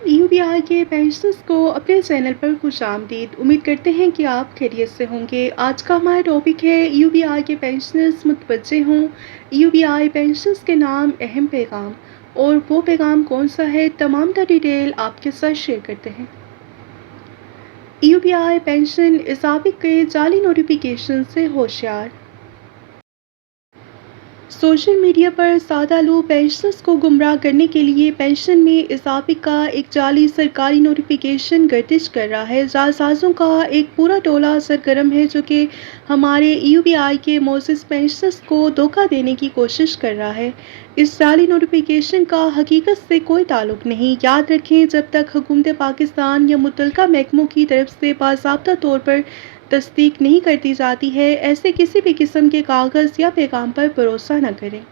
UBI के pensioners को अपने चैनल पर खुशामदीद। उम्मीद करते हैं कि आप खैरियत से होंगे। आज का हमारा टॉपिक है UBI के पेंशनर्स मुतवज्जे हों। UBI पेंशनर्स के नाम अहम पैगाम, और वो पैगाम कौन सा है, तमाम का डिटेल आपके साथ शेयर करते हैं। UBI पेंशन इजाफे के जाली नोटिफिकेशन से होशियार। सोशल मीडिया पर सादा लोग पेंशनर्स को गुमराह करने के लिए पेंशन में इजाफे का एक जाली सरकारी नोटिफिकेशन गर्दिश कर रहा है। जालसाजों का एक पूरा टोला सरगर्म है जो कि हमारे UBI के मोअज़्ज़ज़ पेंशनर्स को धोखा देने की कोशिश कर रहा है। इस जाली नोटिफिकेशन का हकीकत से कोई ताल्लुक नहीं। याद रखें, जब तक हुकूमत पाकिस्तान या मुतल्लिका महकमों की तरफ से बाज़ाब्ता तौर पर तस्दीक नहीं करती जाती है, ऐसे किसी भी किस्म के कागज़ या पैगाम पर भरोसा न करें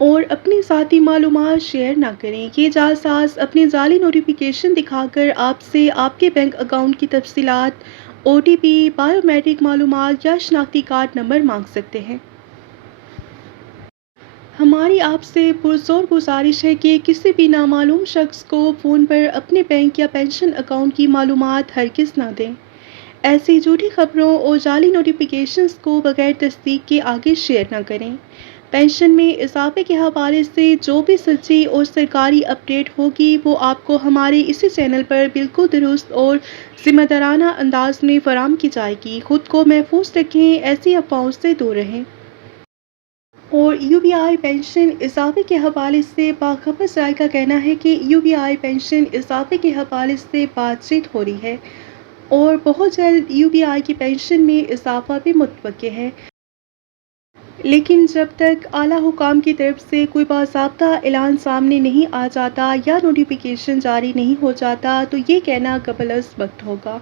और अपनी ज़ाती मालूमात शेयर ना करें। ये जालसाज अपने जाली नोटिफिकेशन दिखाकर आपसे आपके बैंक अकाउंट की तफसीलात, OTP, बायोमेट्रिक मालूमात या शनाख्ती कार्ड नंबर मांग सकते हैं। हमारी आपसे पुरज़ोर गुजारिश है कि किसी भी नामालूम शख्स को फ़ोन पर अपने बैंक या पेंशन अकाउंट की मालूमात हरगिज़ ना दें। ऐसी झूठी खबरों और जाली नोटिफिकेशंस को बगैर तस्दीक के आगे शेयर न करें। पेंशन में इजाफे के हवाले से जो भी सच्ची और सरकारी अपडेट होगी वो आपको हमारे इसी चैनल पर बिल्कुल दुरुस्त और ज़िम्मेदाराना अंदाज में फराहम की जाएगी। खुद को महफूज रखें, ऐसी अफवाहों से दूर रहें। और UBI पेंशन इजाफे के हवाले से बाखबर ज़राए का कहना है कि UBI पेंशन इजाफे के हवाले से बातचीत हो रही है और बहुत जल्द UBI की पेंशन में इजाफा भी मुतवक्के है। लेकिन जब तक आला हुकाम की तरफ से कोई बाज़ाब्ता ऐलान सामने नहीं आ जाता या नोटिफिकेशन जारी नहीं हो जाता तो ये कहना कबल-अज़ वक्त होगा।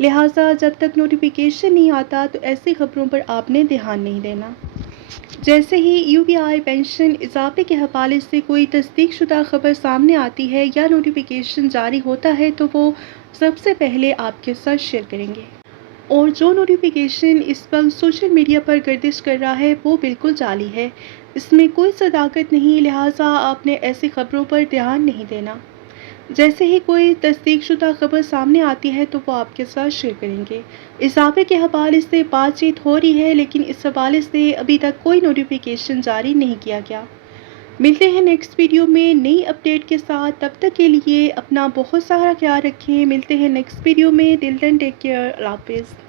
लिहाजा जब तक नोटिफिकेशन नहीं आता तो ऐसी खबरों पर आपने ध्यान नहीं देना। जैसे ही UBI पेंशन इजाफे के हवाले से कोई तस्दीकशुदा खबर सामने आती है या नोटिफिकेशन जारी होता है तो वो सबसे पहले आपके साथ शेयर करेंगे। और जो नोटिफिकेशन इस वक्त सोशल मीडिया पर गर्दिश कर रहा है वो बिल्कुल जाली है, इसमें कोई सदाकत नहीं, लिहाजा आपने ऐसी खबरों पर ध्यान नहीं देना। जैसे ही कोई तस्दीकशुदा खबर सामने आती है तो वो आपके साथ शेयर करेंगे। इजाफे के हवाले से बातचीत हो रही है लेकिन इस हवाले से अभी तक कोई नोटिफिकेशन जारी नहीं किया गया। मिलते हैं नेक्स्ट वीडियो में नई अपडेट के साथ। तब तक के लिए अपना बहुत सारा ख्याल रखें। मिलते हैं नेक्स्ट वीडियो में। Till then take care. अल्लाह हाफ़िज़।